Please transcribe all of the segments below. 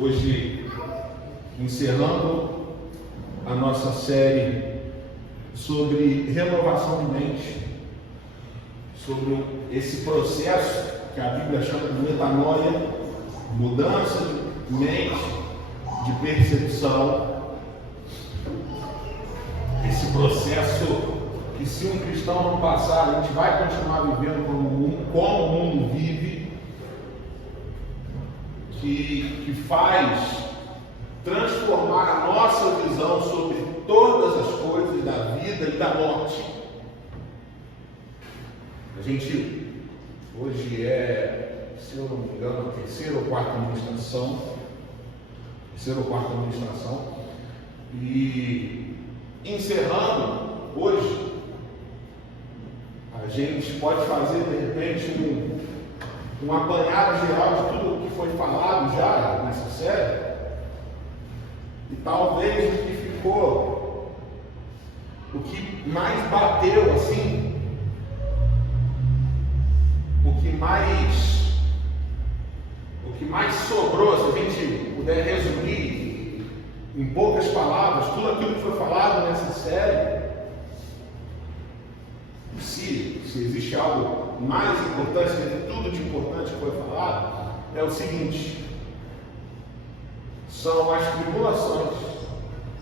Hoje, encerrando a nossa série sobre renovação de mente, sobre esse processo que a Bíblia chama de metanoia, mudança de mente, de percepção. Esse processo que, se um cristão não passar, a gente vai continuar vivendo como o mundo vive, que faz transformar a nossa visão sobre todas as coisas da vida e da morte. A gente hoje se eu não me engano, a terceira ou quarta administração, e encerrando hoje, a gente pode fazer de repente um apanhado geral de tudo o que foi falado já nessa série, e talvez o que ficou, o que mais bateu assim, o que mais sobrou, se a gente puder resumir em poucas palavras tudo aquilo que foi falado nessa série, se existe algo mais importante entre tudo de importante que foi falado, é o seguinte: são as tribulações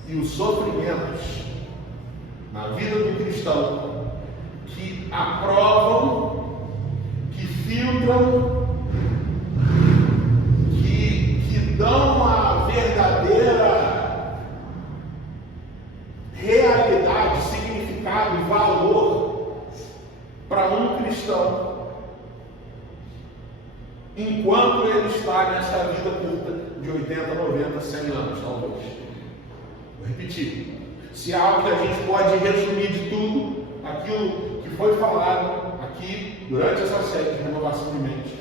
e os sofrimentos na vida do cristão que aprovam, que filtram, que dão a verdadeira realidade, significado e valor para um cristão enquanto ele está nessa vida curta de 80, 90, 100 anos, talvez. Vou repetir. Se há algo que a gente pode resumir de tudo aquilo que foi falado aqui durante essa série de renovação de mente,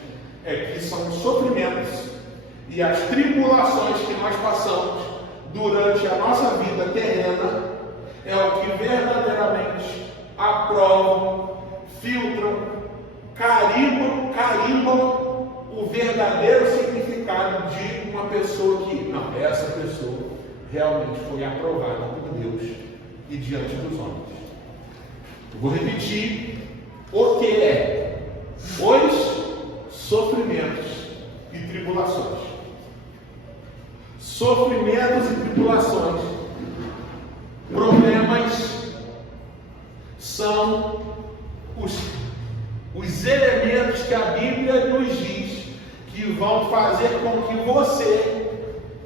é que são os sofrimentos e as tribulações que nós passamos durante a nossa vida terrena é o que verdadeiramente aprovam, filtram, carimbam o verdadeiro significado de uma pessoa que, não, essa pessoa realmente foi aprovada por Deus e diante dos homens. Eu vou repetir o que é os sofrimentos e tribulações. Sofrimentos e tribulações, problemas, são os elementos que a Bíblia nos diz que vão fazer com que você,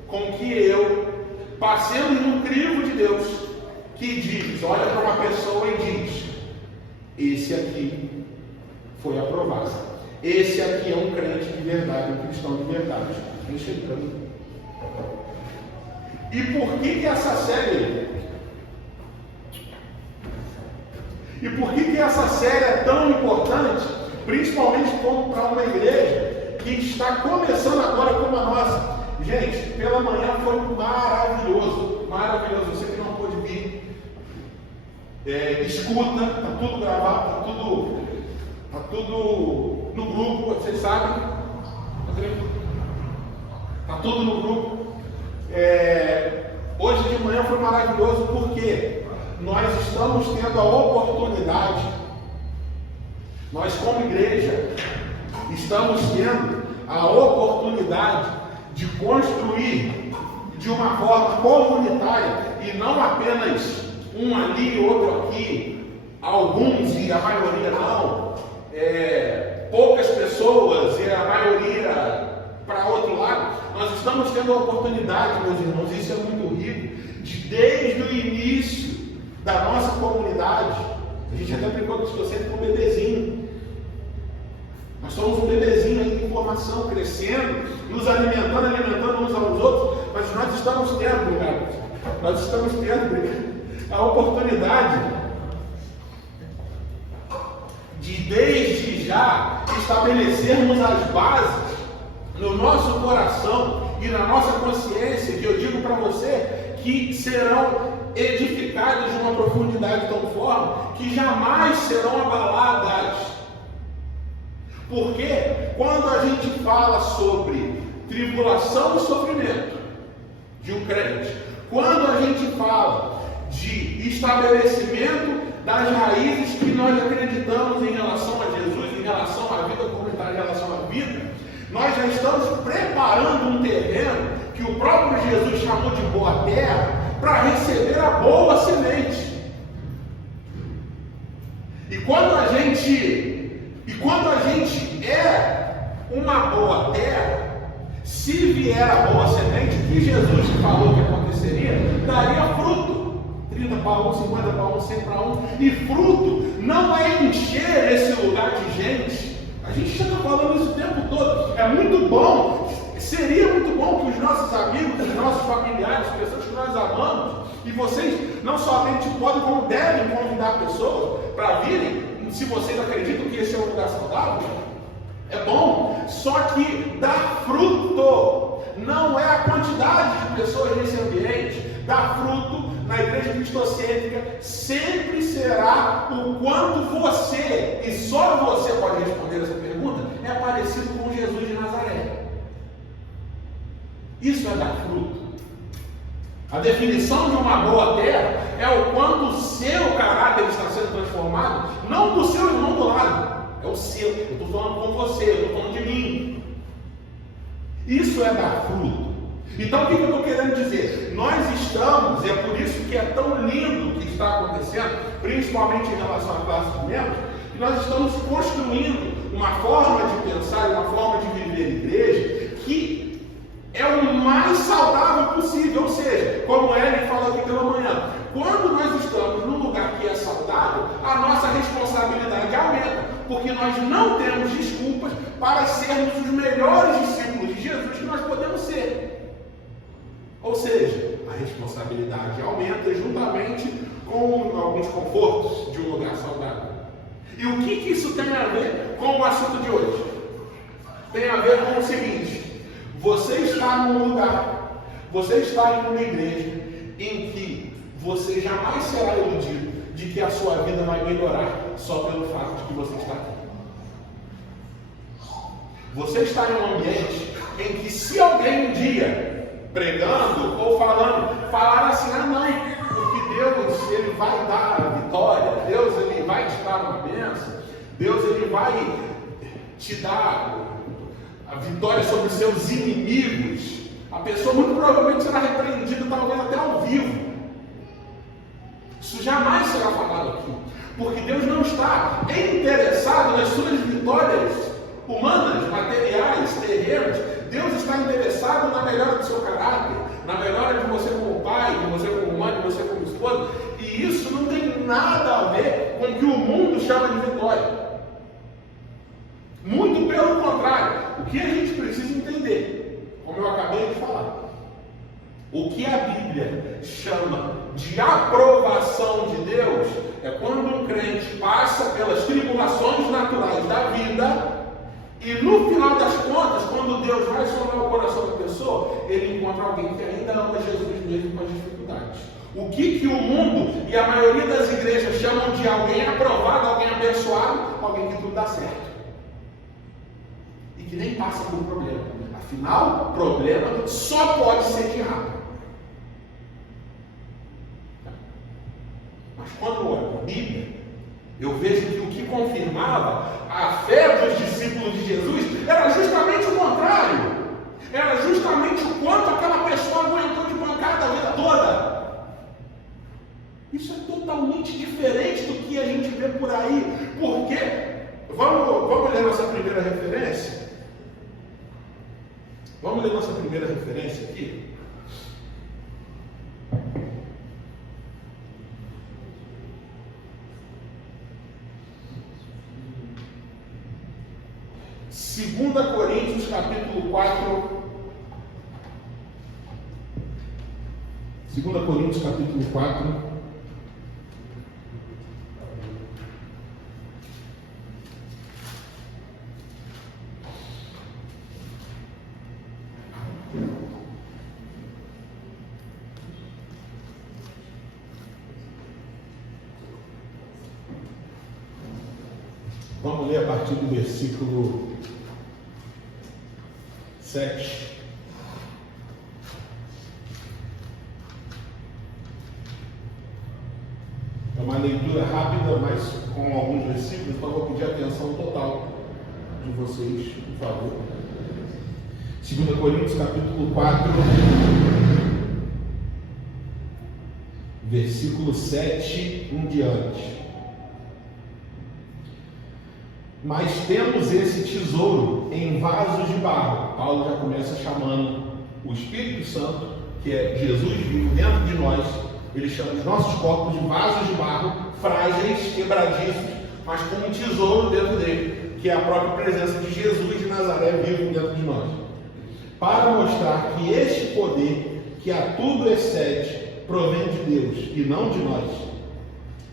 com que eu, passemos no crivo de Deus, que diz, olha para uma pessoa e diz: esse aqui foi aprovado, esse aqui é um crente de verdade, um cristão de verdade. Enxergando. E por que essa série? E por que essa série é tão importante, principalmente para uma igreja que está começando agora como a nossa? Gente, pela manhã foi maravilhoso, maravilhoso. Você que não pôde vir, escuta, está tudo gravado, está tudo no grupo, vocês sabem, está tudo no grupo. Hoje de manhã foi maravilhoso porque nós estamos tendo a oportunidade, nós como igreja, estamos tendo a oportunidade de construir de uma forma comunitária e não apenas um ali, outro aqui, alguns e a maioria não, poucas pessoas e a maioria para outro lado. Nós estamos tendo a oportunidade, meus irmãos, isso é muito rico, de desde o início da nossa comunidade, a gente até brincou que estou sempre com um bebezinho. Nós somos um bebezinho aí de informação, crescendo, nos alimentando uns aos outros, mas nós estamos tendo a oportunidade de desde já estabelecermos as bases no nosso coração e na nossa consciência, que eu digo para você, que serão edificadas de uma profundidade tão forte que jamais serão abaladas. Porque quando a gente fala sobre tribulação e sofrimento de um crente, quando a gente fala de estabelecimento das raízes que nós acreditamos em relação a Jesus, em relação à vida comunitária, em relação à vida, nós já estamos preparando um terreno que o próprio Jesus chamou de boa terra para receber a boa semente. E quando a gente é uma boa terra, se vier a boa semente, o que Jesus falou que aconteceria, daria fruto. 30 para 1, 50 para 1, 100 para 1. E fruto não é encher esse lugar de gente. A gente já está falando isso o tempo todo. É muito bom, seria muito bom que os nossos amigos, os nossos familiares, pessoas que nós amamos, e vocês não somente podem, como devem convidar pessoas para virem, se vocês acreditam que esse é um lugar saudável, é bom, só que dar fruto não é a quantidade de pessoas nesse ambiente. Dar fruto na igreja cristocêntrica sempre será o quanto você, e só você pode responder essa pergunta, é parecido com Jesus de Nazaré. Isso é dar fruto. A definição de uma boa terra é o quanto o seu caráter está sendo transformado, não do seu irmão do lado, é o seu. Eu estou falando com você, eu estou falando de mim. Isso é dar fruto. Então o que eu estou querendo dizer? Nós estamos, e é por isso que é tão lindo o que está acontecendo, principalmente em relação à classe de membros, que nós estamos construindo uma forma de pensar, uma forma de viver a igreja, que é o mais saudável possível. Ou seja, como Ellen falou aqui pela manhã, quando nós estamos num lugar que é saudável, a nossa responsabilidade aumenta, porque nós não temos desculpas para sermos os melhores discípulos de Jesus que nós podemos ser. Ou seja, a responsabilidade aumenta juntamente com alguns confortos de um lugar saudável. E o que isso tem a ver com o assunto de hoje? Tem a ver com o seguinte: você está num lugar, você está em uma igreja em que você jamais será iludido de que a sua vida vai melhorar só pelo fato de que você está aqui. Você está em um ambiente em que, se alguém um dia pregando ou falar assim, não, porque Deus ele vai dar a vitória, Deus ele vai te dar uma bênção, Deus ele vai te dar a vitória sobre os seus inimigos, a pessoa muito provavelmente será repreendida, talvez até ao vivo. Isso jamais será falado aqui, porque Deus não está interessado nas suas vitórias humanas, materiais, terrenos. Deus está interessado na melhora do seu caráter, na melhora de você como pai, de você como mãe, de você como esposa. E isso não tem nada a ver com o que o mundo chama de vitória. Muito pelo contrário. O que a gente precisa entender, como eu acabei de falar, o que a Bíblia chama de aprovação de Deus é quando um crente passa pelas tribulações naturais da vida. E no final das contas, quando Deus vai sondar o coração da pessoa, ele encontra alguém que ainda ama Jesus mesmo com as dificuldades. O que o mundo e a maioria das igrejas chamam de alguém aprovado, alguém abençoado, alguém que tudo dá certo. E que nem passa por problema. Afinal, problema só pode ser de errado. Mas quando eu olho para a Bíblia, eu vejo que o que confirmava a fé dos discípulos de Jesus era justamente o contrário. Era justamente o quanto aquela pessoa aguentou de pancada a vida toda. Isso é totalmente diferente do que a gente vê por aí. Porque, vamos ler nossa primeira referência? Vamos ler nossa primeira referência aqui? Segunda Coríntios, capítulo 4. 2 Coríntios, capítulo 4. Vamos ler a partir do versículo 7. leitura rápida, mas com alguns versículos, então eu vou pedir a atenção total de vocês, por favor. 2 Coríntios capítulo 4, versículo 7 em diante. Mas temos esse tesouro em vasos de barro. Paulo já começa chamando o Espírito Santo, que é Jesus vivo dentro de nós. Ele chama os nossos corpos de vasos de barro, frágeis, quebradiços, mas com um tesouro dentro dele, que é a própria presença de Jesus de Nazaré vivo dentro de nós. Para mostrar que este poder, que a tudo excede, provém de Deus e não de nós.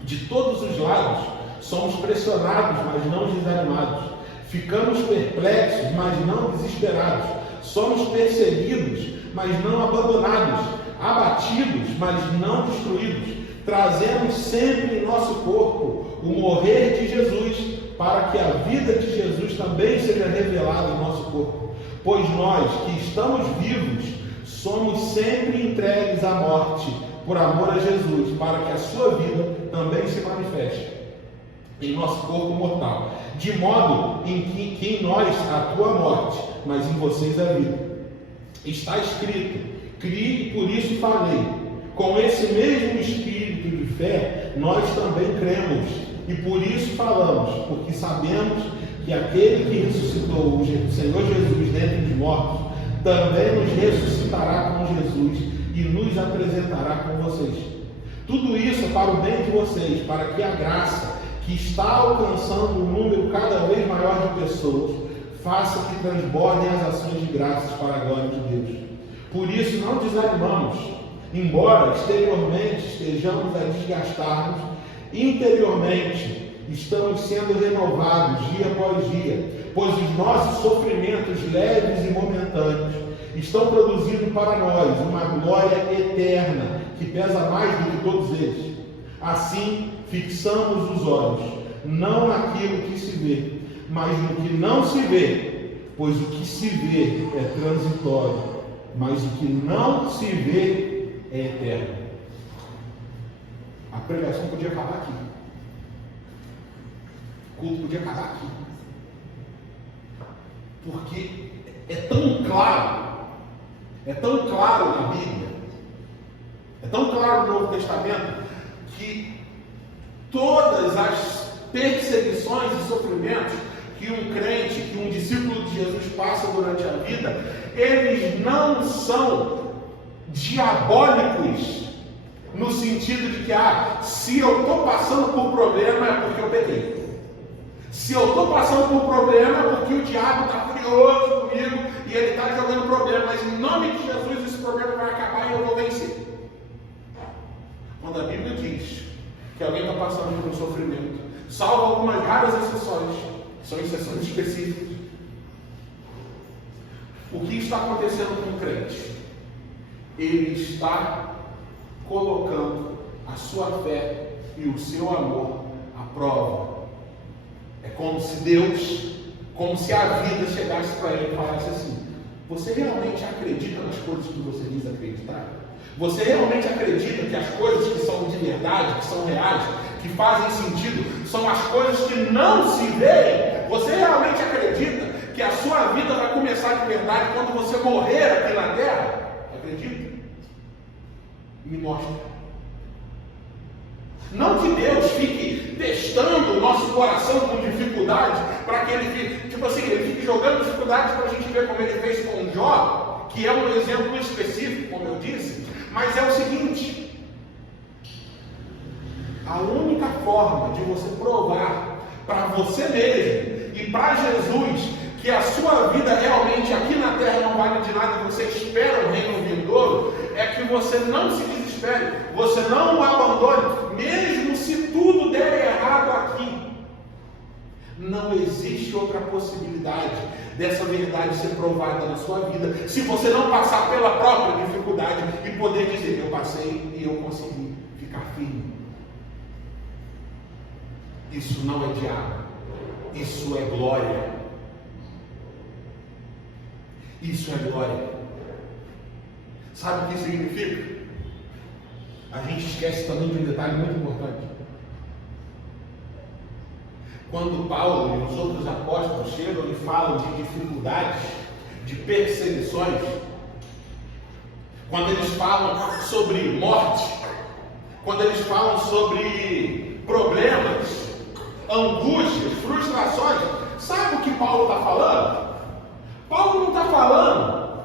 De todos os lados, somos pressionados, mas não desanimados. Ficamos perplexos, mas não desesperados. Somos perseguidos, mas não abandonados. Abatidos, mas não destruídos. Trazemos sempre em nosso corpo o morrer de Jesus, para que a vida de Jesus também seja revelada em nosso corpo. Pois nós, que estamos vivos, somos sempre entregues à morte, por amor a Jesus, para que a sua vida também se manifeste em nosso corpo mortal, de modo em que em nós atua a morte, mas em vocês a vida. Está escrito: criei e por isso falei. Com esse mesmo espírito de fé, nós também cremos, e por isso falamos, porque sabemos que aquele que ressuscitou o Senhor Jesus dentre os mortos, também nos ressuscitará com Jesus e nos apresentará com vocês. Tudo isso é para o bem de vocês, para que a graça que está alcançando um número cada vez maior de pessoas faça que transbordem as ações de graças para a glória de Deus. Por isso não desanimamos, embora exteriormente estejamos a desgastar-nos, interiormente estamos sendo renovados dia após dia, pois os nossos sofrimentos leves e momentâneos estão produzindo para nós uma glória eterna que pesa mais do que todos eles. Assim, fixamos os olhos, não naquilo que se vê, mas no que não se vê, pois o que se vê é transitório, mas o que não se vê é eterno. A pregação podia acabar aqui. O culto podia acabar aqui. Porque é tão claro na Bíblia, é tão claro no Novo Testamento, que todas as perseguições e sofrimentos que um crente, que um discípulo de Jesus passa durante a vida, eles não são diabólicos no sentido de que, se eu estou passando por problema é porque eu pequei. Se eu estou passando por problema é porque o diabo está furioso comigo e ele está jogando problema, mas em nome de Jesus esse problema vai acabar e eu vou vencer. Quando a Bíblia diz que alguém está passando por um sofrimento, salvo algumas raras exceções, são exceções específicas, o que está acontecendo com o crente? Ele está colocando a sua fé e o seu amor à prova. É como se Deus, como se a vida chegasse para ele e falasse assim: você realmente acredita nas coisas que você diz acreditar? Você realmente acredita que as coisas que são de verdade, que são reais, que fazem sentido, são as coisas que não se veem? Você realmente acredita que a sua vida vai começar de verdade quando você morrer aqui na terra? Acredita? Me mostra. Não que Deus fique testando o nosso coração com dificuldade, para que ele fique, ele fique jogando dificuldades para a gente ver como ele fez com Jó, que é um exemplo específico, como eu disse, mas é o seguinte: a única forma de você provar para você mesmo e para Jesus que a sua vida realmente aqui na terra não vale de nada e você espera o reino vindouro, é que você não se desespere, você não o abandone, mesmo se tudo der errado aqui. Não existe outra possibilidade dessa verdade ser provada na sua vida, se você não passar pela própria dificuldade e poder dizer: eu passei e eu consegui ficar firme. Isso não é diabo, isso é glória. Isso é glória. Sabe o que significa? A gente esquece também de um detalhe muito importante. Quando Paulo e os outros apóstolos chegam e falam de dificuldades, de perseguições, quando eles falam sobre morte, quando eles falam sobre problemas, angústias, frustrações, sabe o que Paulo está falando? Paulo não está falando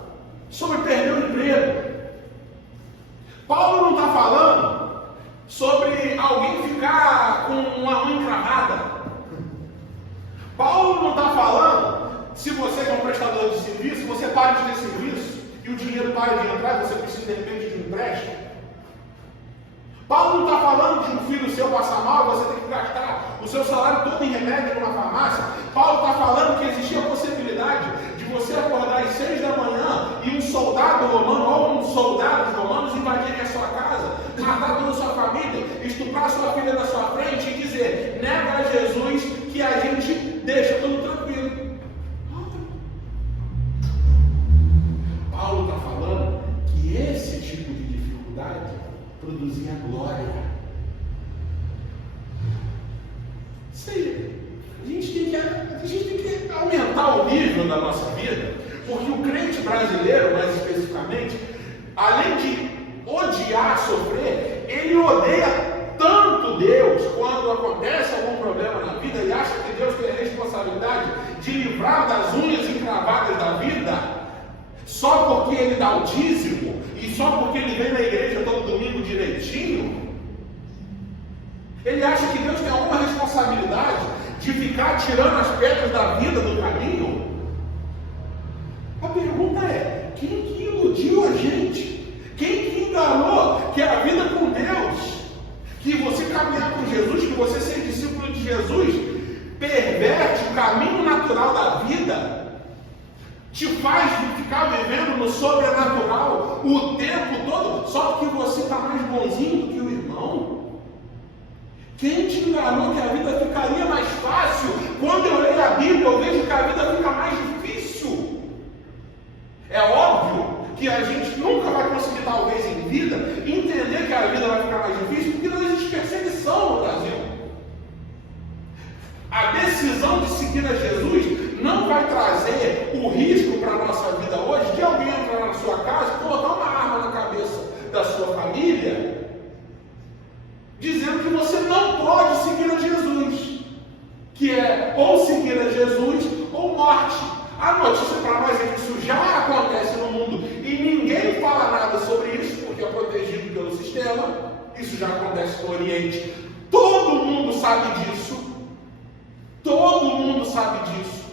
sobre perder o emprego. Paulo não está falando sobre alguém ficar com uma unha encravada. Paulo não está falando, se você é um prestador de serviço, você para de ter serviço e o dinheiro para de entrar, você precisa de repente de um empréstimo. Paulo não está falando de um filho seu passar mal e você tem que gastar o seu salário todo em remédio numa farmácia. Paulo está falando que existia a possibilidade de você acordar às 6 da manhã e um soldado romano ou uns soldados romanos invadirem a sua casa, matar toda a sua família, estuprar sua filha na sua frente e dizer: nega a Jesus que a gente deixa tudo tranquilo. Paulo está falando que esse tipo de dificuldade produzia glória. Isso aí. A gente tem que aumentar o nível da nossa vida, porque o crente brasileiro, mais especificamente, além de odiar sofrer, ele odeia tanto Deus quando acontece algum problema na vida e acha que Deus tem a responsabilidade de livrar das unhas encravadas da vida, só porque ele dá o dízimo e só porque ele vem na igreja todo domingo direitinho. Ele acha que Deus tem alguma responsabilidade de ficar tirando as pedras da vida do caminho. A pergunta é: quem que iludiu a gente? Quem que enganou que a vida com Deus, que você caminhar com Jesus, que você ser discípulo de Jesus, perverte o caminho natural da vida, te faz ficar vivendo no sobrenatural o tempo todo, só porque você está mais bonzinho do que o irmão? Quem te enganou que a vida ficaria mais fácil? Quando eu leio a Bíblia, eu vejo que a vida fica mais difícil. É óbvio que a gente nunca vai conseguir, talvez em vida, entender que a vida vai ficar mais difícil, porque não existe perseguição no Brasil. A decisão de seguir a Jesus não vai trazer o risco para a nossa vida hoje de alguém entrar na sua casa e colocar uma arma na cabeça da sua família, dizendo que você não pode seguir a Jesus, que é ou seguir a Jesus ou morte. A notícia para nós é que isso já acontece no mundo e ninguém fala nada sobre isso, porque é protegido pelo sistema. Isso já acontece no Oriente. Todo mundo sabe disso. Todo mundo sabe disso.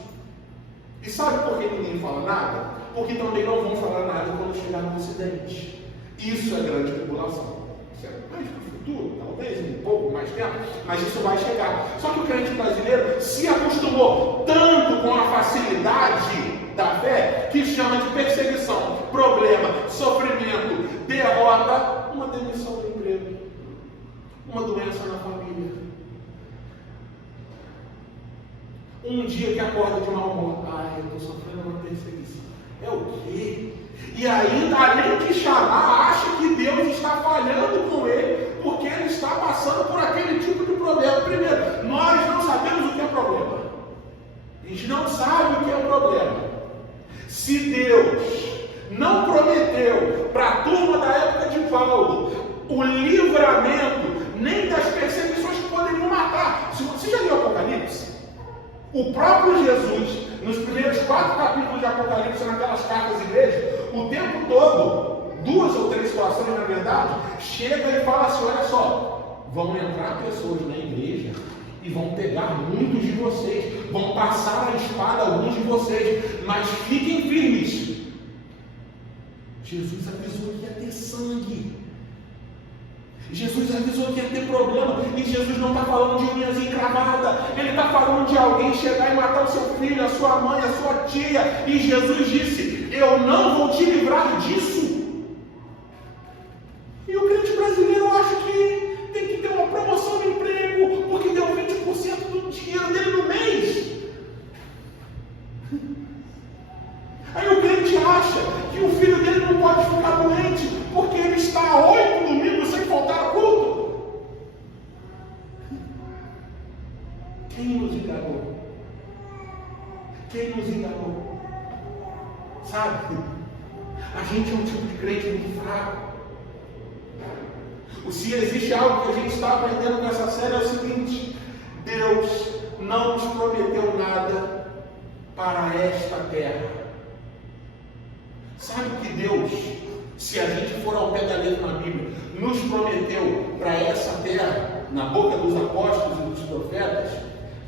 E sabe por que ninguém fala nada? Porque também não vão falar nada quando chegar no Ocidente. Isso é grande tribulação. Isso é mais para o futuro, talvez um pouco mais tempo, mas isso vai chegar. Só que o crente brasileiro se acostumou tanto com a facilidade da fé que chama de perseguição, problema, sofrimento, derrota, uma demissão do emprego, uma doença na família, um dia que acorda de mau humor. Eu estou sofrendo uma perseguição. É o quê? E ainda, além de chamar, acha que Deus está falhando com ele, porque ele está passando por aquele tipo de problema. Primeiro, nós não sabemos o que é problema. A gente não sabe o que é o problema. Se Deus não prometeu para a turma da época de Paulo o livramento nem das perseguições que poderiam matar. Se você já leu o Apocalipse, o próprio Jesus, nos primeiros 4 capítulos de Apocalipse, naquelas cartas à igreja, o tempo todo, 2 ou 3 situações na verdade, chega e fala assim: olha só, vão entrar pessoas na igreja e vão pegar muitos de vocês, vão passar a espada alguns de vocês, mas fiquem firmes. Jesus avisou que ia ter sangue. Jesus avisou que ia ter problema, e Jesus não está falando de unhas encravadas, ele está falando de alguém chegar e matar o seu filho, a sua mãe, a sua tia, e Jesus disse: eu não vou te livrar disso. E o crente brasileiro acha que tem que ter uma promoção de emprego, porque deu 20% do dinheiro dele no mês. Aí o crente acha que o filho dele não pode ficar doente, porque ele está há 8 domingos sem faltar a culto. Quem nos engana? tipo de crente muito fraco. Se existe algo que a gente está aprendendo com essa série é o seguinte: Deus não nos prometeu nada para esta terra. Sabe que Deus, se a gente for ao pé da letra na Bíblia, nos prometeu para essa terra, na boca dos apóstolos e dos profetas,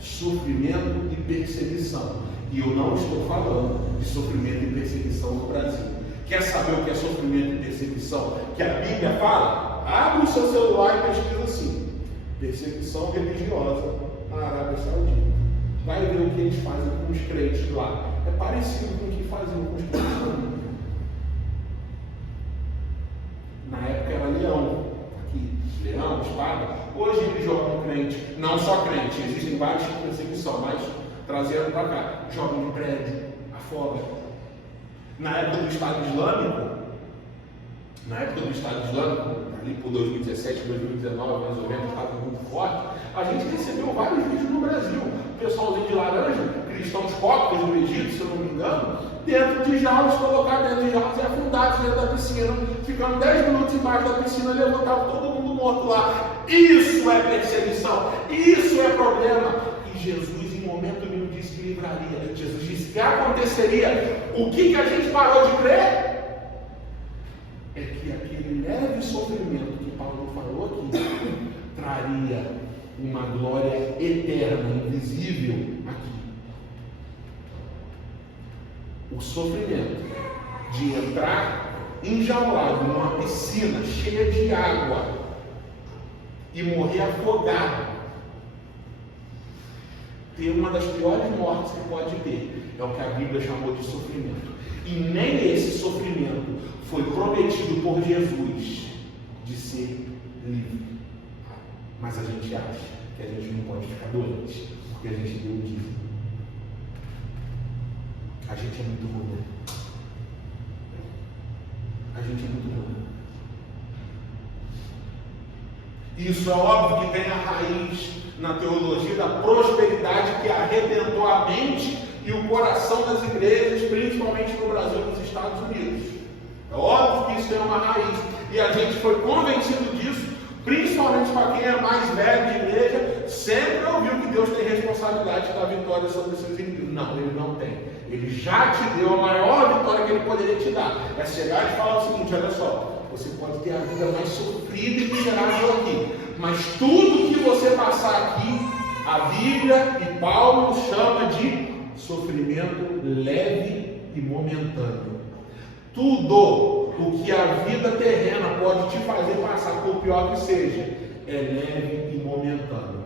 sofrimento e perseguição. E eu não estou falando de sofrimento e perseguição no Brasil. Quer saber o que é sofrimento e perseguição? Que a Bíblia fala? Abre o seu celular e pesquisa assim: perseguição religiosa na Arábia Saudita. Vai ver o que eles fazem com os crentes lá. É parecido com o que faziam com os crentes na Bíblia. Na época era leão, aqui, leão, espada. Hoje eles jogam crente, não só crente, existem vários tipos de perseguição, mas trazendo para cá, jogam de prédio, afoga. Na época do Estado Islâmico, ali por 2017, 2019, mais ou menos, estava muito forte, a gente recebeu vários vídeos no Brasil. O pessoalzinho de laranja, cristãos cópicos do Egito, se eu não me engano, dentro de jaulas, colocados dentro de jaulas e afundados dentro da piscina, ficando 10 minutos embaixo da piscina, levantavam todo mundo morto lá. Isso é perseguição, isso é problema. E Jesus, em momento nenhum, disse que livraria. Jesus disse que aconteceria. O que a gente parou de crer? É que aquele leve sofrimento que Paulo falou aqui traria uma glória eterna, invisível aqui. O sofrimento de entrar enjaulado numa piscina cheia de água e morrer afogado, ter uma das piores mortes que pode ter, é o que a Bíblia chamou de sofrimento. E nem esse sofrimento foi prometido por Jesus de ser livre. Mas a gente acha que a gente não pode ficar doente, porque a gente deu o dízimo. A gente é muito ruim. A gente é muito ruim. Isso é óbvio que tem a raiz na teologia da prosperidade que arrebentou a mente e o coração das igrejas, principalmente no Brasil e nos Estados Unidos. É óbvio que isso tem uma raiz. E a gente foi convencido disso, principalmente para quem é mais velho de igreja, sempre ouviu que Deus tem responsabilidade da vitória sobre os seus inimigos. Não, Ele não tem. Ele já te deu a maior vitória que Ele poderia te dar. É chegar e falar o seguinte: olha só, você pode ter a vida mais sofrida e miserável aqui, mas tudo que você passar aqui, a Bíblia e Paulo chama de sofrimento leve e momentâneo. Tudo o que a vida terrena pode te fazer passar, por pior que seja, é leve e momentâneo.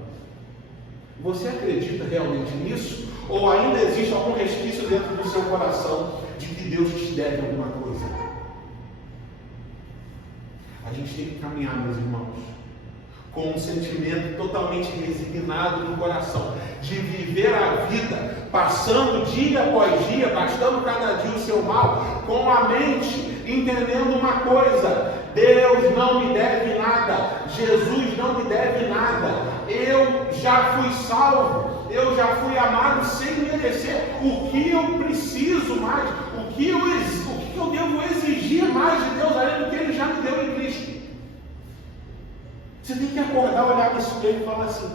Você acredita realmente nisso? Ou ainda existe algum resquício dentro do seu coração de que Deus te deve alguma coisa? A gente tem que caminhar, meus irmãos, com um sentimento totalmente resignado no coração, de viver a vida, passando dia após dia, bastando cada dia o seu mal, com a mente entendendo uma coisa: Deus não me deve nada, Jesus não me deve nada, eu já fui salvo, eu já fui amado sem merecer. O que eu preciso mais? O que eu devo exigir mais de Deus, além do que Ele já me deu em Cristo? Você tem que acordar, olhar no espelho e falar assim: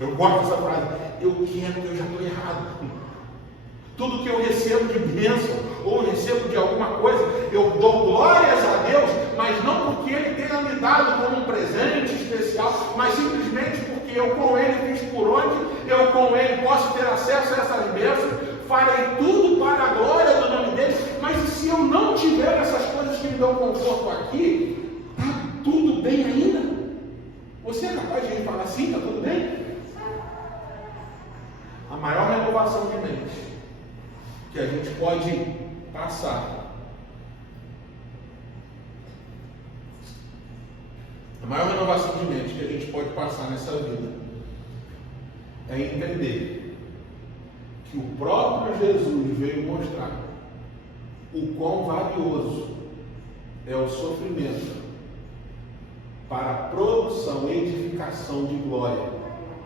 eu gosto dessa frase, eu quero, eu já estou errado. Tudo que eu recebo de bênção, ou recebo de alguma coisa, eu dou glórias a Deus, mas não porque Ele tenha me dado como um presente especial, mas simplesmente porque eu com Ele fiz por onde, eu com Ele posso ter acesso a essas bênçãos, farei tudo para a glória do nome dele. Mas se eu não tiver essas coisas que me dão conforto aqui, está tudo bem ainda? Você é capaz de falar assim, está tudo bem? A maior renovação de mente que a gente pode passar, a maior renovação de mente que a gente pode passar nessa vida é entender que o próprio Jesus veio mostrar o quão valioso é o sofrimento para a produção e edificação de glória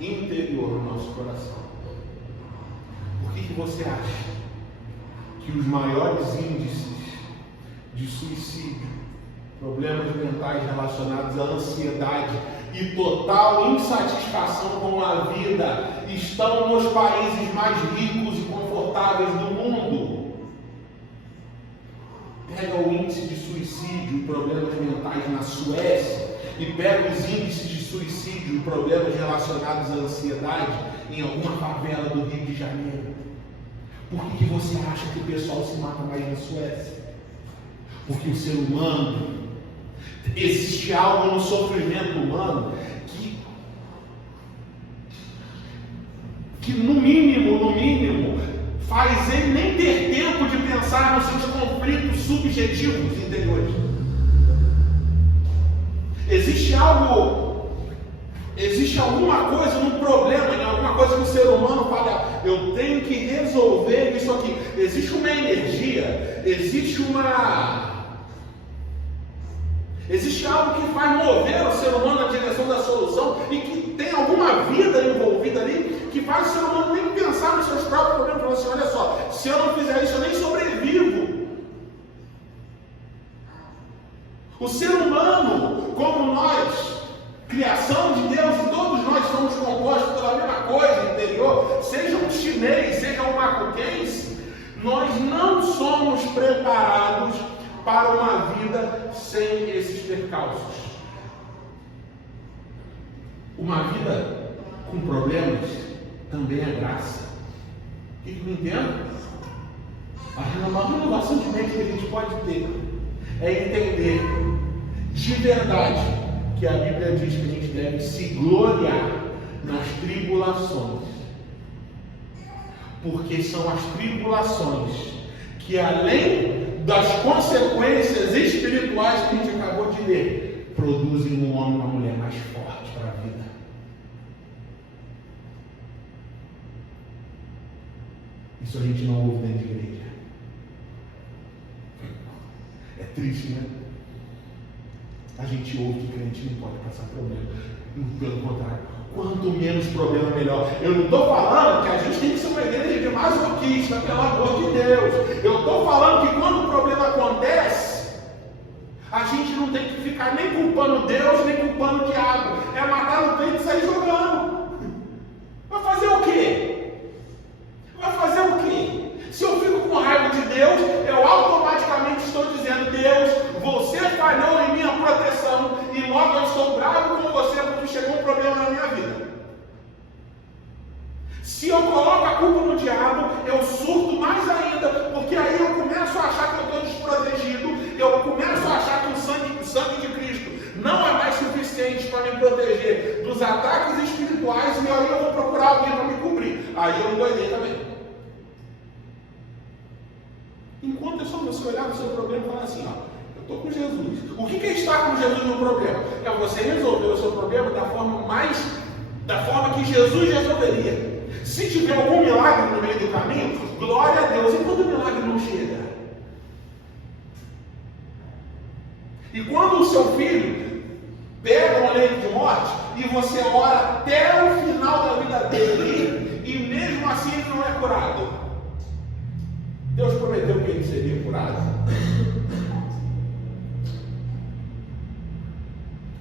interior no nosso coração. Por que você acha que os maiores índices de suicídio, problemas mentais relacionados à ansiedade e total insatisfação com a vida estão nos países mais ricos e confortáveis do mundo. Pega o índice de suicídio e problemas mentais na Suécia e pega os índices de suicídio e problemas relacionados à ansiedade em alguma favela do Rio de Janeiro. Por que você acha que o pessoal se mata mais na Suécia? Porque o ser humano, existe algo no sofrimento humano que no mínimo, faz ele nem ter tempo de pensar nos seus conflitos subjetivos interiores. Existe alguma coisa, um problema, em alguma coisa que o ser humano fala, eu tenho que resolver isso aqui. Existe uma energia, existe algo que vai mover o ser humano na direção da solução e que tem alguma vida envolvida ali, que faz o ser humano nem pensar nos seus próprios problemas. Falar assim, olha só, se eu não fizer isso, eu nem sobrevivo. O ser humano, como nós, criação de Deus, e todos nós somos compostos pela mesma coisa interior, seja um chinês, seja um macuquense, nós não somos preparados para uma vida sem esses percalços. Uma vida com problemas também é graça. O que eu entendo? A renovação de mente que a gente pode ter é entender de verdade que a Bíblia diz que a gente deve se gloriar nas tribulações, porque são as tribulações que, além das consequências espirituais que a gente acabou de ler, produzem um homem e uma mulher mais forte para a vida. Isso a gente não ouve dentro de igreja. É triste, né? A gente ouve que crente não pode passar problema. Pelo contrário, quanto menos problema, melhor. Eu não estou falando que a gente tem que ser uma igreja de masoquista, pelo amor de Deus. Eu estou falando que quando o problema acontece, a gente não tem que ficar nem culpando Deus, nem culpando o diabo. É matar no peito e sair jogando. Vai fazer o quê? Vai fazer o quê? Se eu fico com raiva de Deus, eu automaticamente estou dizendo, Deus, você falhou em minha proteção e logo eu estou bravo com você porque chegou um problema na minha vida. Se eu coloco a culpa no diabo, eu surto mais ainda, porque aí eu começo a achar que eu estou desprotegido, eu começo a achar que o sangue de Cristo não é mais suficiente para me proteger dos ataques espirituais e aí eu vou procurar alguém para me cobrir. Aí eu endoidei também. Enquanto é só você olhar para o seu problema e falar assim, ó, eu estou com Jesus. O que é estar com Jesus no problema? É você resolver o seu problema da forma que Jesus resolveria. Se tiver algum milagre no meio do caminho, glória a Deus. E quando o milagre não chega? E quando o seu filho pega um leito de morte e você ora até o final da vida dele e mesmo assim ele não é curado, Deus prometeu que ele seria curado?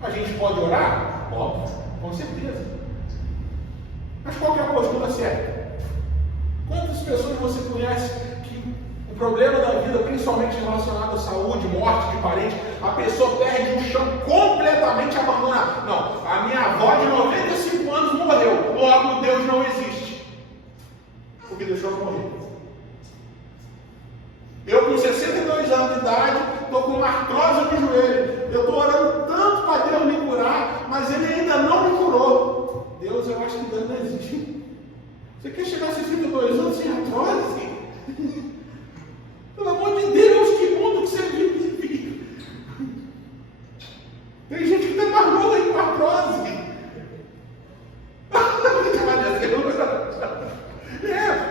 A gente pode orar? Óbvio, com certeza. Mas qual que é a postura certa? Quantas pessoas você conhece que o problema da vida, principalmente relacionado à saúde, morte de parente, a pessoa perde o chão completamente abandonado? Não, a minha avó de 95 anos morreu, logo Deus não existe. Porque deixou ela morrer. Eu com 62 anos de idade, estou com uma artrose no joelho. Eu estou orando tanto para Deus me curar, mas Ele ainda não me curou. Deus, eu acho que Deus não existe. Você quer chegar a 62 anos sem artrose? Pelo amor de Deus, que mundo que você vive? Tem gente que está mais nova aí com artrose.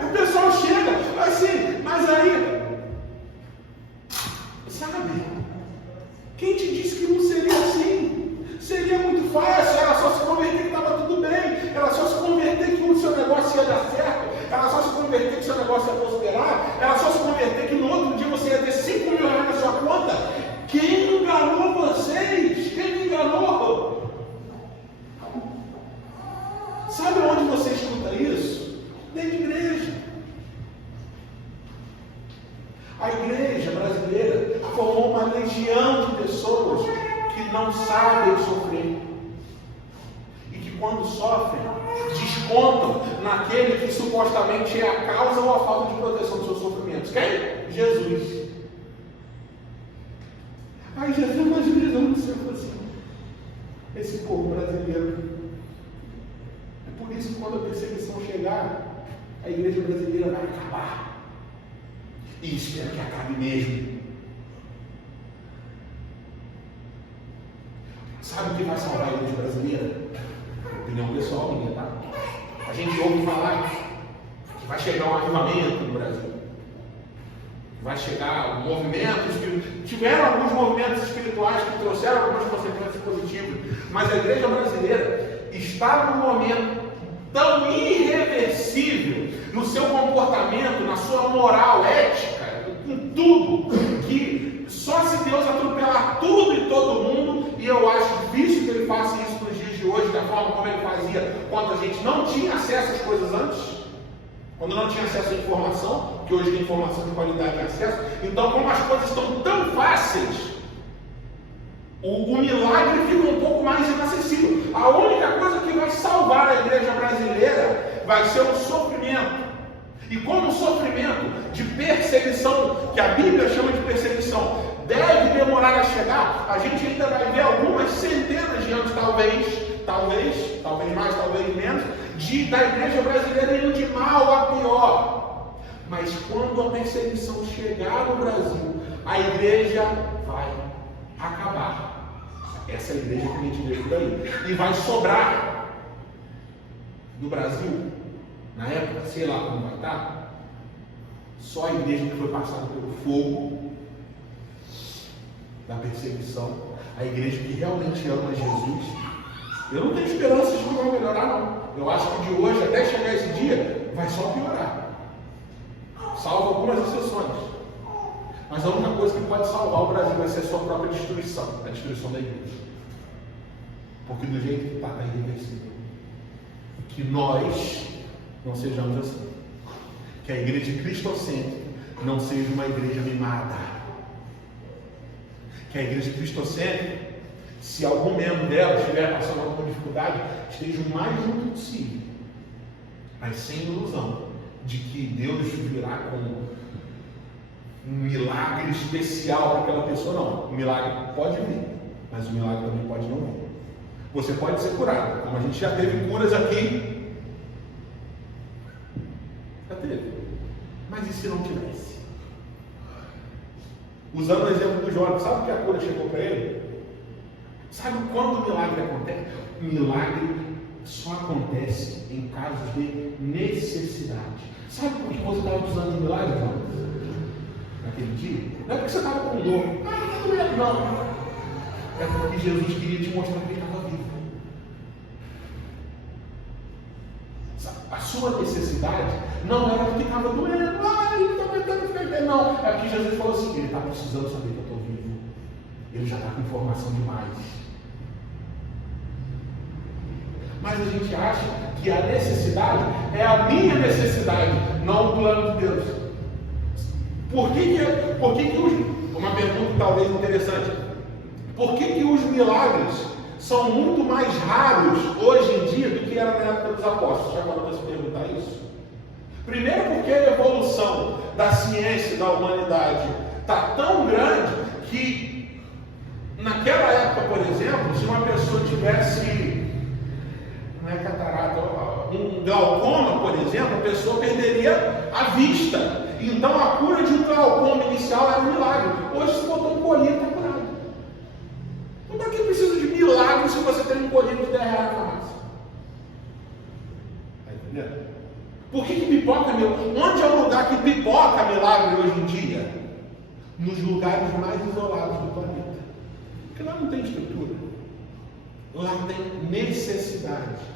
O pessoal chega assim, mas aí... Sabe? Quem te disse que não seria assim? Seria muito fácil, era só se converter que estava tudo bem, era só se converter que o seu negócio ia dar certo, era só se converter que o seu negócio ia prosperar, era só se converter que no outro dia você ia ter 5 mil reais na sua conta são pessoas que não sabem sofrer. E que quando sofrem, descontam naquele que supostamente é a causa ou a falta de proteção dos seus sofrimentos. Quem? Jesus. Aí Jesus imaginando o Senhor assim, esse povo brasileiro. É por isso que quando a perseguição chegar, a igreja brasileira vai acabar. E espero que acabe mesmo. Sabe o que vai salvar a igreja brasileira? Opinião pessoal minha, tá? A gente ouve falar que vai chegar um avivamento no Brasil. Vai chegar movimentos que tiveram alguns movimentos espirituais que trouxeram algumas consequências positivas, mas a igreja brasileira está num momento tão irreversível no seu comportamento, na sua moral, ética, em tudo, que só se Deus atropelar tudo e todo mundo, e eu acho difícil que ele faça isso nos dias de hoje, da forma como ele fazia quando a gente não tinha acesso às coisas antes, quando não tinha acesso à informação, que hoje tem informação de qualidade e acesso. Então, como as coisas estão tão fáceis, o milagre fica um pouco mais inacessível. A única coisa que vai salvar a igreja brasileira vai ser o sofrimento. E como o sofrimento de perseguição, que a Bíblia chama de perseguição, deve demorar a chegar, a gente ainda vai ver algumas centenas de anos, talvez mais, talvez menos, da igreja brasileira indo de mal a pior. Mas quando a perseguição chegar no Brasil, a igreja vai acabar. Essa é a igreja que a gente vê por aí. E vai sobrar no Brasil, na época, sei lá como vai estar, só a igreja que foi passada pelo fogo da perseguição, a igreja que realmente ama Jesus. Eu não tenho esperança de que vai melhorar, não. Eu acho que de hoje até chegar esse dia, vai só piorar. Salvo algumas exceções. Mas a única coisa que pode salvar o Brasil vai ser a sua própria destruição, a destruição da igreja. Porque do jeito que está irreversível. Que nós não sejamos assim. Que a igreja cristocêntrica não seja uma igreja mimada. Que a igreja cristocêntrica, se algum membro dela estiver passando alguma dificuldade, esteja o mais junto possível, mas sem ilusão de que Deus virá com um milagre especial para aquela pessoa. Não, o milagre pode vir, mas o milagre também pode não vir. Você pode ser curado, como a gente já teve curas aqui, já teve, mas e se não tivesse? Usando o exemplo do Jonas, sabe que a cura chegou para ele? Sabe quando o milagre acontece? O milagre só acontece em casos de necessidade. Sabe por que você estava precisando de um milagre, Jonas? Naquele dia? Não é porque você estava com dor. Não. É porque Jesus queria te mostrar que ele estava vivo. A sua necessidade não era porque estava doendo. Ele está tentando ficar bem. Não. É porque Jesus falou assim: ele está precisando saber que eu estou vivo. Ele já está com informação demais. Mas a gente acha que a necessidade é a minha necessidade, não o plano de Deus. Por que uma pergunta talvez interessante, por que os milagres são muito mais raros hoje em dia do que era na época dos apóstolos? Já parou para se perguntar isso? Primeiro porque a evolução da ciência e da humanidade está tão grande que naquela época, por exemplo, se uma pessoa tivesse catarata, um glaucoma, por exemplo, a pessoa perderia a vista. Então a cura de um glaucoma inicial era um milagre. Hoje se botou um colírio, está curado. Então para que precisa de milagre se você tem um colírio de 10 reais na farmácia? Está entendendo? Por que pipoca milagre? Onde é o lugar que pipoca milagre hoje em dia? Nos lugares mais isolados do planeta. Porque lá não tem estrutura. Lá tem necessidade.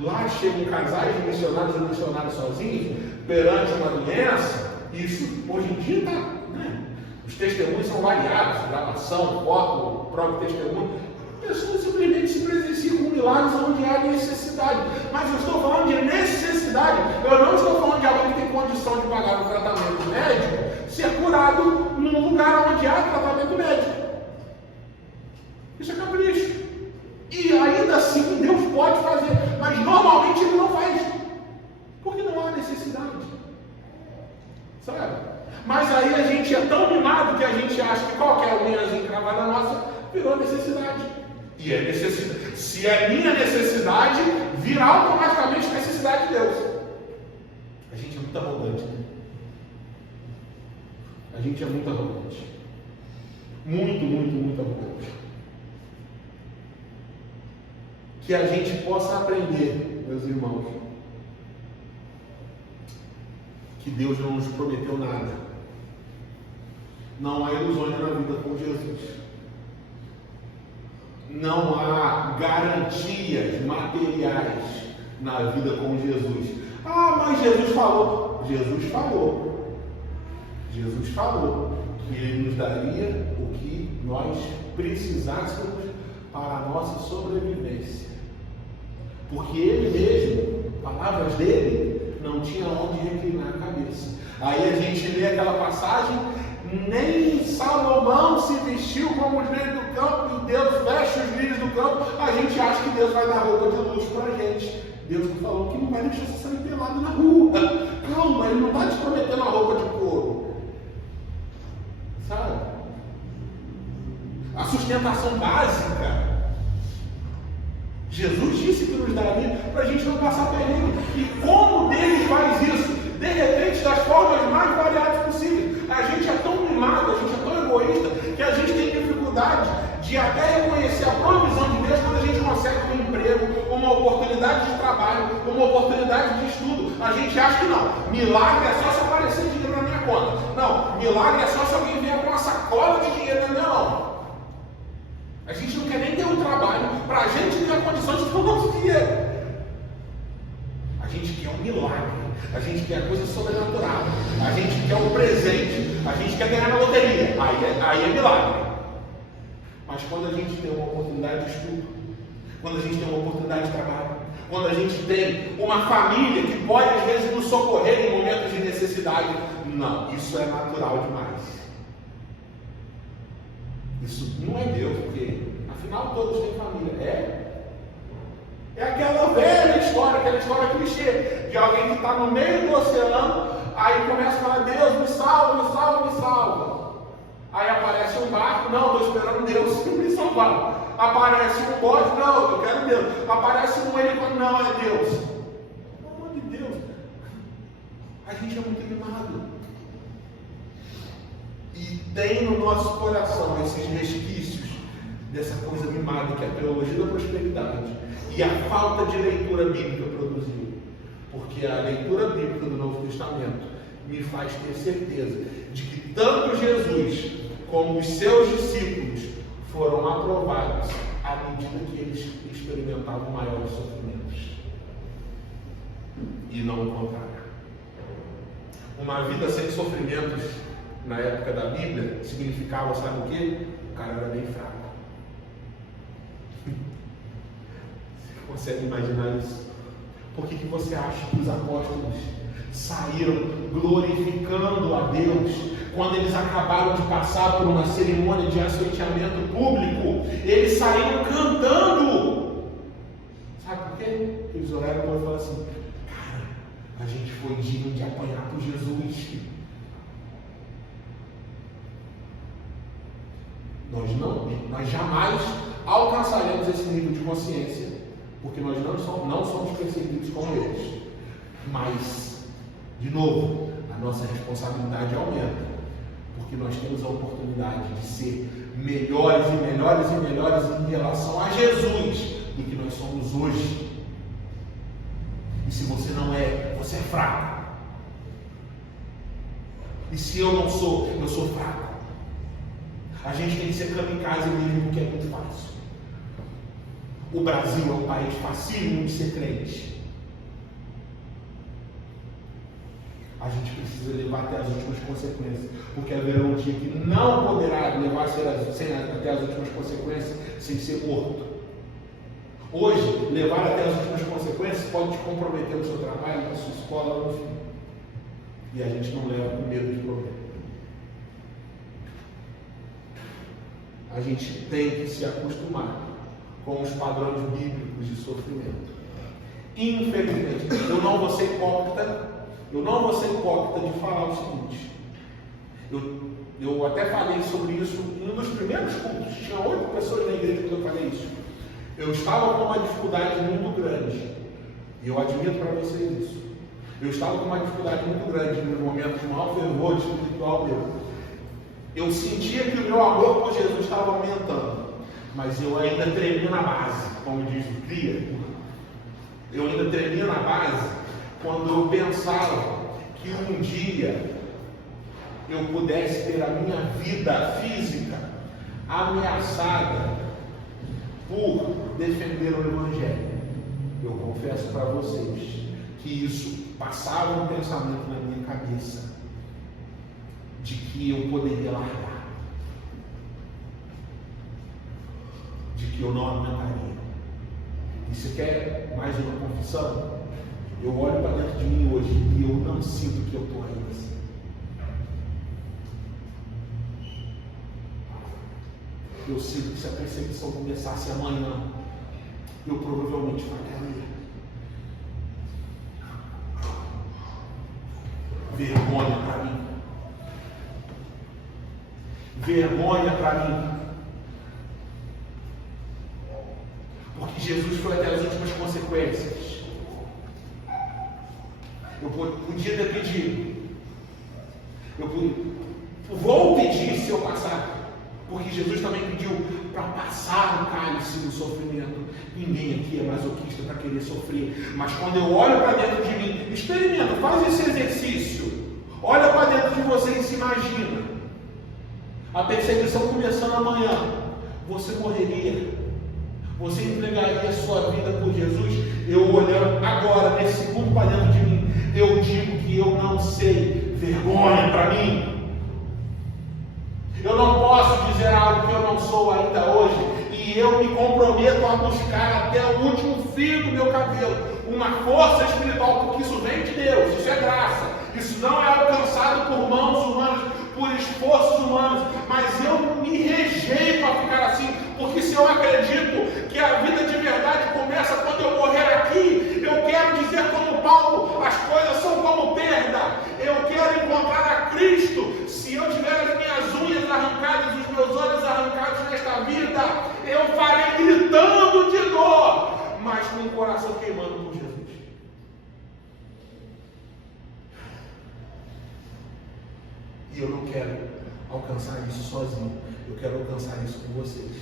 Lá chegam casais de missionários e missionários sozinhos perante uma doença. Isso hoje em dia está, né? Os testemunhos são variados, gravação, foto, próprio testemunho. Pessoas simplesmente se presenciam com milagres onde há necessidade. Mas eu estou falando de necessidade. Eu não estou falando de alguém que tem condição de pagar um tratamento médico ser curado num lugar onde há tratamento médico. Isso é capricho. E ainda assim Deus pode fazer, mas normalmente Ele não faz, porque não há necessidade. Sabe? Mas aí a gente é tão mimado que a gente acha que qualquer unhazinha encravada nossa virou necessidade. E é necessidade. Se é minha necessidade, vira automaticamente necessidade de Deus. A gente é muito arrogante, né? A gente é muito arrogante. Muito, muito, muito arrogante. Que a gente possa aprender, meus irmãos, que Deus não nos prometeu nada. Não há ilusões na vida com Jesus. Não há garantias materiais na vida com Jesus. Ah, mas Jesus falou. Jesus falou. Jesus falou que Ele nos daria o que nós precisássemos para a nossa sobrevivência. Porque Ele mesmo, palavras dele, não tinha onde reclinar a cabeça. Aí a gente lê aquela passagem, nem Salomão se vestiu como os lírios do campo, e Deus veste os lírios do campo. A gente acha que Deus vai dar roupa de luxo para a gente. Deus falou que não vai deixar você sair pelado na rua. Calma, Ele não está te prometendo a roupa de couro. Sabe? A sustentação básica, Jesus disse que nos daria para a gente não passar perigo. E como Deus faz isso? De repente, das formas mais variadas possíveis. A gente é tão mimado, a gente é tão egoísta, que a gente tem dificuldade de até reconhecer a provisão de Deus quando a gente consegue um emprego, uma oportunidade de trabalho, uma oportunidade de estudo. A gente acha que não. Milagre é só se aparecer dinheiro na minha conta. Não. Milagre é só se alguém vier com uma sacola de dinheiro na minha mão. A gente não quer nem ter um trabalho para a gente ter a condição de ter o nosso dinheiro. A gente quer um milagre. A gente quer coisa sobrenatural. A gente quer um presente. A gente quer ganhar na loteria. Aí é milagre. Mas quando a gente tem uma oportunidade de estudo, quando a gente tem uma oportunidade de trabalho, quando a gente tem uma família que pode às vezes nos socorrer em momentos de necessidade, não, isso é natural demais. Isso não é Deus, porque afinal todos têm família. É aquela velha história, aquela história clichê, de alguém que está no meio do oceano, aí começa a falar, Deus me salva, me salva, me salva. Aí aparece um barco, não, estou esperando Deus me salvar. Aparece um bote, não, eu quero Deus. Aparece um helicóptero, não, é Deus. Pelo amor de Deus, a gente é muito mimado. E tem no nosso coração esses resquícios dessa coisa mimada que é a teologia da prosperidade e a falta de leitura bíblica produziu. Porque a leitura bíblica do Novo Testamento me faz ter certeza de que tanto Jesus como os seus discípulos foram aprovados à medida que eles experimentavam maiores sofrimentos. E não o contrário. Uma vida sem sofrimentos na época da Bíblia significava, sabe o quê? O cara era bem fraco. Você consegue imaginar isso? Por que você acha que os apóstolos saíram glorificando a Deus quando eles acabaram de passar por uma cerimônia de açoitamento público? Eles saíram cantando. Sabe por quê? Eles olharam para o e falaram assim, cara, a gente foi digno de apanhar por Jesus. Nós jamais alcançaremos esse nível de consciência, porque nós não somos perseguidos como eles. Mas, de novo, a nossa responsabilidade aumenta, porque nós temos a oportunidade de ser melhores e melhores e melhores em relação a Jesus do que nós somos hoje. E se você não é, você é fraco. E se eu não sou, eu sou fraco. A gente tem que ser kamikaze mesmo, porque é muito fácil. O Brasil é um país facílimo de ser crente. A gente precisa levar até as últimas consequências, porque haverá um dia que não poderá levar até as últimas consequências sem ser morto. Hoje, levar até as últimas consequências pode te comprometer no seu trabalho, na sua escola, no fim. E a gente não leva com medo de problema. a gente tem que se acostumar com os padrões bíblicos de sofrimento. Infelizmente, eu não vou ser hipócrita de falar o seguinte. Eu até falei sobre isso em um dos primeiros cultos. Tinha 8 pessoas na igreja que eu falei isso. Eu estava com uma dificuldade muito grande. E eu admito para vocês isso. Eu estava com uma dificuldade muito grande nos momentos de maior fervor espiritual meu. Eu sentia que o meu amor por Jesus estava aumentando. Mas eu ainda tremia na base, como diz o Cria. Eu ainda tremia na base quando eu pensava que um dia eu pudesse ter a minha vida física ameaçada por defender o Evangelho. Eu confesso para vocês que isso passava um pensamento na minha cabeça de que eu poderia largar, de que eu não aguentaria. E você quer mais uma confissão? Eu olho para dentro de mim hoje e eu não sinto que eu estou ainda assim. Eu sinto que se a perseguição começasse amanhã, eu provavelmente falharia. Vergonha para mim. Vergonha para mim. Porque Jesus foi até as últimas consequências. Eu podia ter pedido. Vou pedir se eu passar. Porque Jesus também pediu para passar o cálice do sofrimento. Ninguém aqui é masoquista para querer sofrer. Mas quando eu olho para dentro de mim, experimenta, faz esse exercício. Olha para dentro de você e se imagina. A perseguição começando amanhã. Você morreria. Você entregaria a sua vida por Jesus. Eu olhando agora, nesse segundo para dentro de mim, eu digo que eu não sei. Vergonha para mim. Eu não posso dizer algo que eu não sou ainda hoje. E eu me comprometo a buscar até o último fio do meu cabelo uma força espiritual, porque isso vem de Deus, isso é graça. Isso não é alcançado por mãos humanas, por esforços humanos. Mas eu me rejeito a ficar assim, porque se eu acredito que a vida de verdade começa quando eu morrer aqui, eu quero dizer como Paulo, as coisas são como perda. Eu quero encontrar a Cristo. Se eu tiver as minhas unhas arrancadas, os meus olhos arrancados nesta vida, eu farei gritando de dor, mas com o coração queimando por Jesus. E eu não quero alcançar isso sozinho. Eu quero alcançar isso com vocês.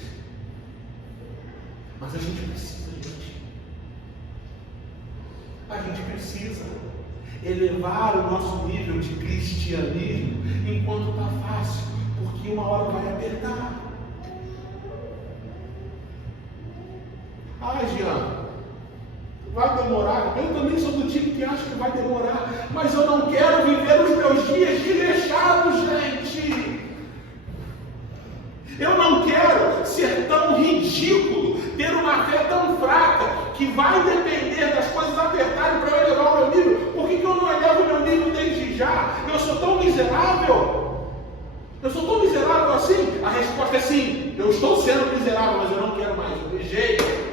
Mas a gente precisa, gente. A gente precisa elevar o nosso nível de cristianismo enquanto está fácil, porque uma hora vai apertar. Jean, vai demorar. Eu também sou do tipo que acha que vai demorar, mas eu não quero viver os meus dias desleixados, gente. Eu não quero ser tão ridículo, ter uma fé tão fraca, que vai depender das coisas apertarem para eu elevar o meu nível. Por que eu não elevo o meu nível desde já? Eu sou tão miserável? Eu sou tão miserável assim? A resposta é sim. Eu estou sendo miserável, mas eu não quero mais. Eu rejeito.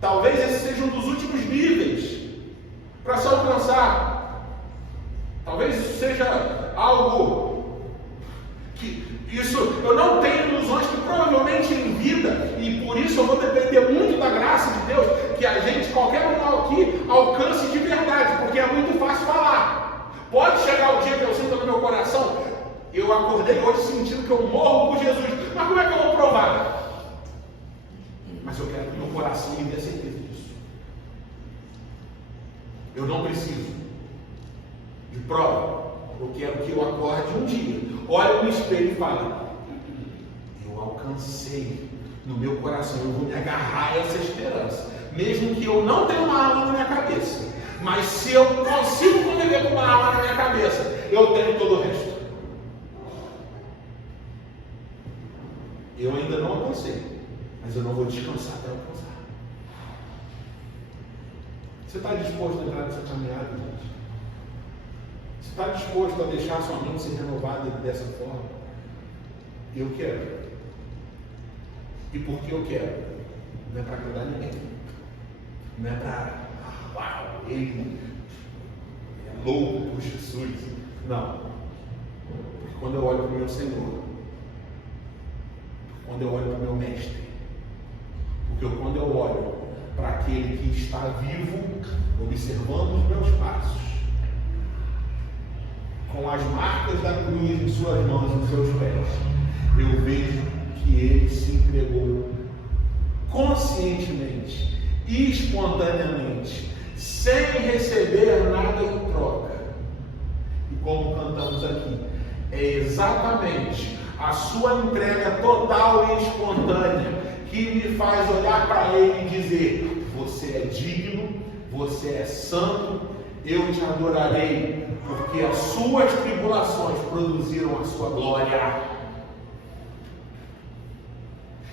Talvez esse seja um dos últimos níveis para se alcançar. Talvez isso seja algo que eu não tenho ilusões que provavelmente em vida, e por isso eu vou depender muito da graça de Deus, que a gente, qualquer um aqui, alcance de verdade, porque é muito fácil falar. Pode chegar o dia que eu sinto no meu coração, eu acordei hoje sentindo que eu morro por Jesus, mas como é que eu vou provar? Mas eu quero que meu coração me dê certeza disso. Eu não preciso de prova. Eu quero que eu acorde um dia, olhe no espelho e fale: eu alcancei no meu coração. Eu vou me agarrar a essa esperança, mesmo que eu não tenha uma arma na minha cabeça. Mas se eu consigo conviver com uma arma na minha cabeça, eu tenho todo o resto. Eu ainda não alcancei, mas eu não vou descansar até alcançar. Você está disposto a entrar nessa caminhada, gente? Você está disposto a deixar sua mente ser renovada dessa forma? Eu quero. E por que eu quero? Não é para agradar ninguém. Não é para, uau, ele é louco por Jesus. Não. Porque quando eu olho para o meu Senhor, quando eu olho para o meu Mestre, porque quando eu olho para aquele que está vivo, observando os meus passos, com as marcas da cruz em suas mãos e em seus pés, eu vejo que ele se entregou conscientemente, espontaneamente, sem receber nada em troca. E como cantamos aqui, é exatamente a sua entrega total e espontânea que me faz olhar para ele e dizer: você é digno, você é santo, eu te adorarei, porque as suas tribulações produziram a sua glória.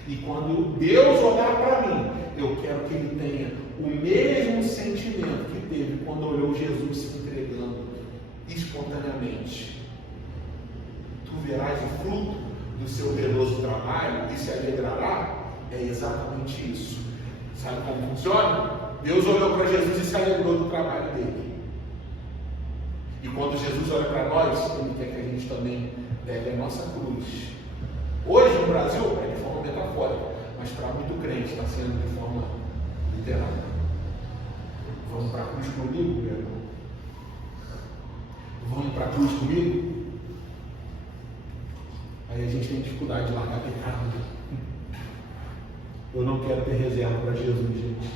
E quando Deus olhar para mim, eu quero que ele tenha o mesmo sentimento que teve quando olhou Jesus se entregando espontaneamente. Tu verás o fruto do seu zeloso trabalho e se alegrará. É exatamente isso. Sabe como funciona? Deus olhou para Jesus e se alegrou do trabalho dele. E quando Jesus olha para nós, ele quer que a gente também pegue a nossa cruz. Hoje no Brasil é de forma metafórica, mas para muito crente está sendo de forma literal. Vamos para a cruz comigo, meu irmão? Vamos para a cruz comigo? Aí a gente tem dificuldade de largar pecado. Eu não quero ter reserva para Jesus, gente.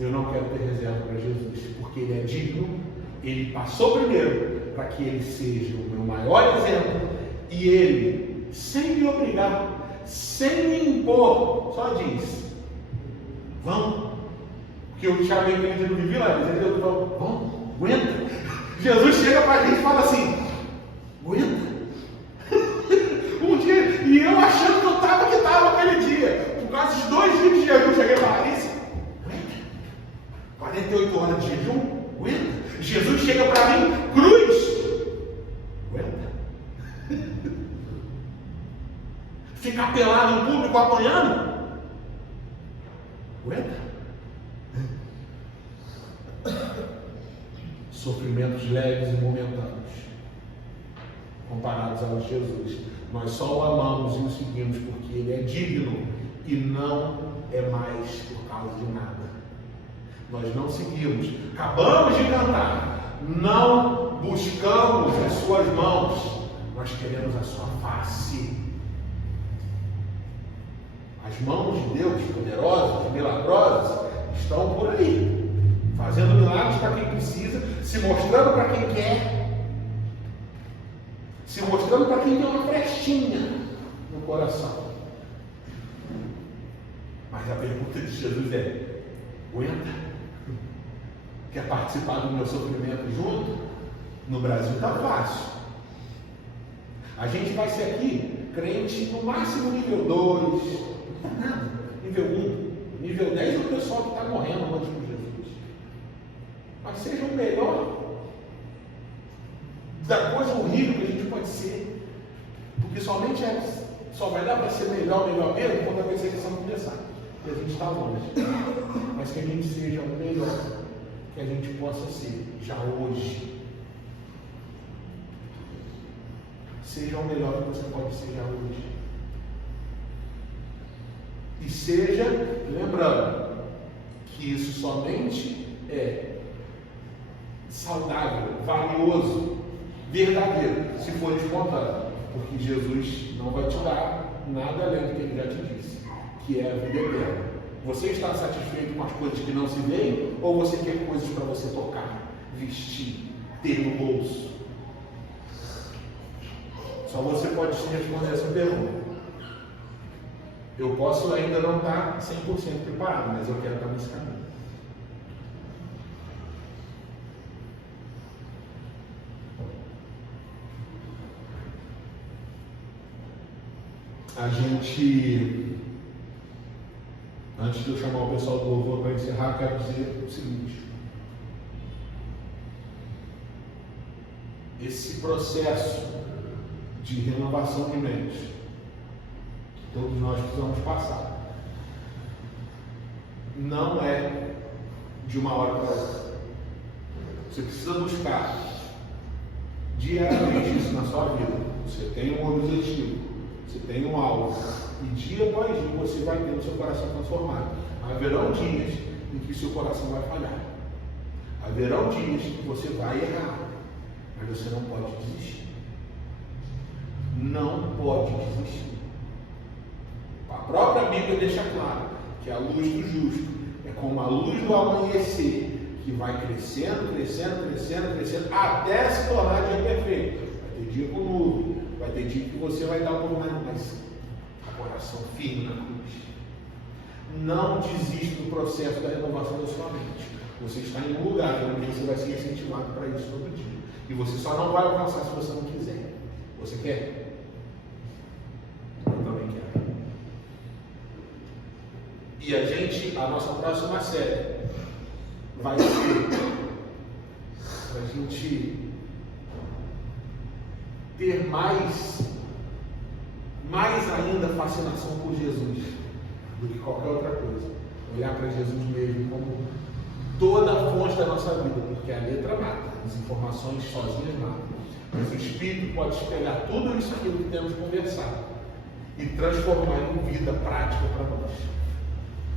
Eu não quero ter reserva para Jesus, porque ele é digno, ele passou primeiro para que ele seja o meu maior exemplo, e ele, sem me obrigar, sem me impor, só diz: vamos. Porque eu chamei aquele dia no Vivi lá, ele falou: vamos, aguenta. Jesus chega para a gente e fala assim: aguenta. Um dia, e eu achando que eu estava aquele dia, por causa dos 2 dias de jejum, cheguei para a Larissa: aguenta. 48 horas de jejum, aguenta. Jesus chega para mim: cruz, aguenta. Ficar pelado em público apanhando, aguenta. Sofrimentos leves e momentâneos comparados a Jesus. Nós só o amamos e o seguimos porque ele é digno e não é mais por causa de nada. Nós não seguimos, acabamos de cantar, não buscamos as suas mãos, nós queremos a sua face. As mãos de Deus, poderosas, milagrosas, estão por aí, fazendo milagres para quem precisa, se mostrando para quem quer, se mostrando para quem tem uma frestinha no coração. Mas a pergunta de Jesus é: aguenta? Quer participar do meu sofrimento junto? No Brasil está fácil. A gente vai ser aqui crente no máximo nível 2, nada, nível 1, nível 10 é o pessoal que está morrendo antes de Jesus. Mas seja o melhor da coisa horrível que a gente pode ser, porque somente só vai dar para ser melhor mesmo quando a perseguição começar. E a gente está longe. Mas que a gente seja o melhor que a gente possa ser já hoje. Seja o melhor que você pode ser já hoje. E seja, lembrando, que isso somente é saudável, valioso, verdadeiro, se for espontâneo. Porque Jesus não vai te dar nada além do que ele já te disse, que é a vida eterna. Você está satisfeito com as coisas que não se veem, ou você quer coisas para você tocar, vestir, ter no bolso? Só você pode responder essa pergunta. Eu posso ainda não estar 100% preparado, mas eu quero estar nesse caminho. A gente, antes de eu chamar o pessoal do louvor para encerrar, quero dizer o seguinte: esse processo de renovação de mente. Todos nós precisamos passar. Não é de uma hora para outra. Você precisa buscar diariamente isso na sua vida. Você tem um objetivo, você tem um alvo, e dia após dia você vai ter o seu coração transformado. Haverão dias em que seu coração vai falhar. Haverão dias que você vai errar, mas você não pode desistir. Não pode desistir. A própria Bíblia deixa claro que a luz do justo é como a luz do amanhecer, que vai crescendo, crescendo, crescendo, crescendo, até se tornar dia perfeito. Vai ter dia com nuvem, vai ter dia que você vai dar um movimento, mas a coração firme na cruz. Não desista do processo da renovação da sua mente. Você está em um lugar onde você vai ser incentivado para isso todo dia. E você só não vai alcançar se você não quiser. Você quer? Eu também quero. E a nossa próxima série vai ser para a gente ter mais ainda fascinação por Jesus do que qualquer outra coisa. Olhar para Jesus mesmo como toda a fonte da nossa vida, porque a letra mata, as informações sozinhas matam. Mas o Espírito pode espelhar tudo isso aquilo que temos conversado e transformar em vida prática para nós.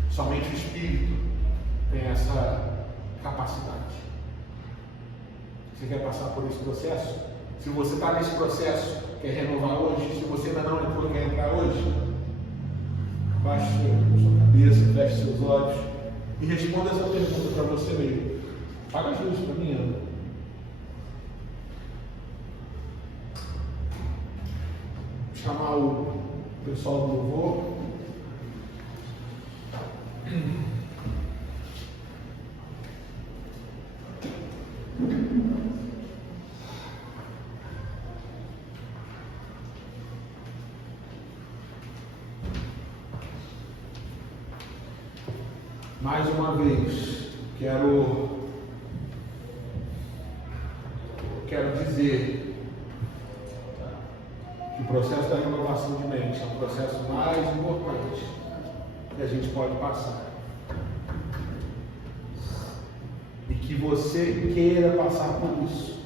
Somente o Espírito tem essa capacidade. Você quer passar por esse processo? Se você está nesse processo, quer renovar hoje, se você ainda não entrou, quer entrar hoje, abaixe sua cabeça, feche seus olhos e responda essa pergunta para você mesmo. Paga as luzes para mim, Ana. Vou chamar o pessoal do louvor. Mais uma vez, quero dizer que o processo da renovação de mente é o processo mais importante que a gente pode passar. E que você queira passar por isso.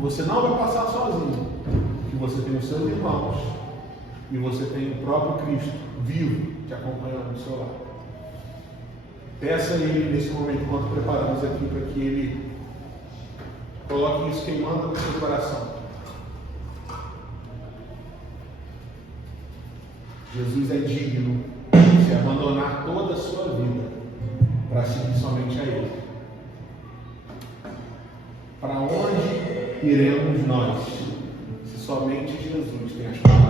Você não vai passar sozinho. Que você tem os seus irmãos e você tem o próprio Cristo vivo te acompanhando do seu lado. Peça a Ele nesse momento, enquanto preparamos aqui, para que Ele coloque isso queimando no seu coração. Jesus é digno de abandonar toda a sua vida para seguir somente a Ele. Para onde iremos nós, se somente Jesus tem as palavras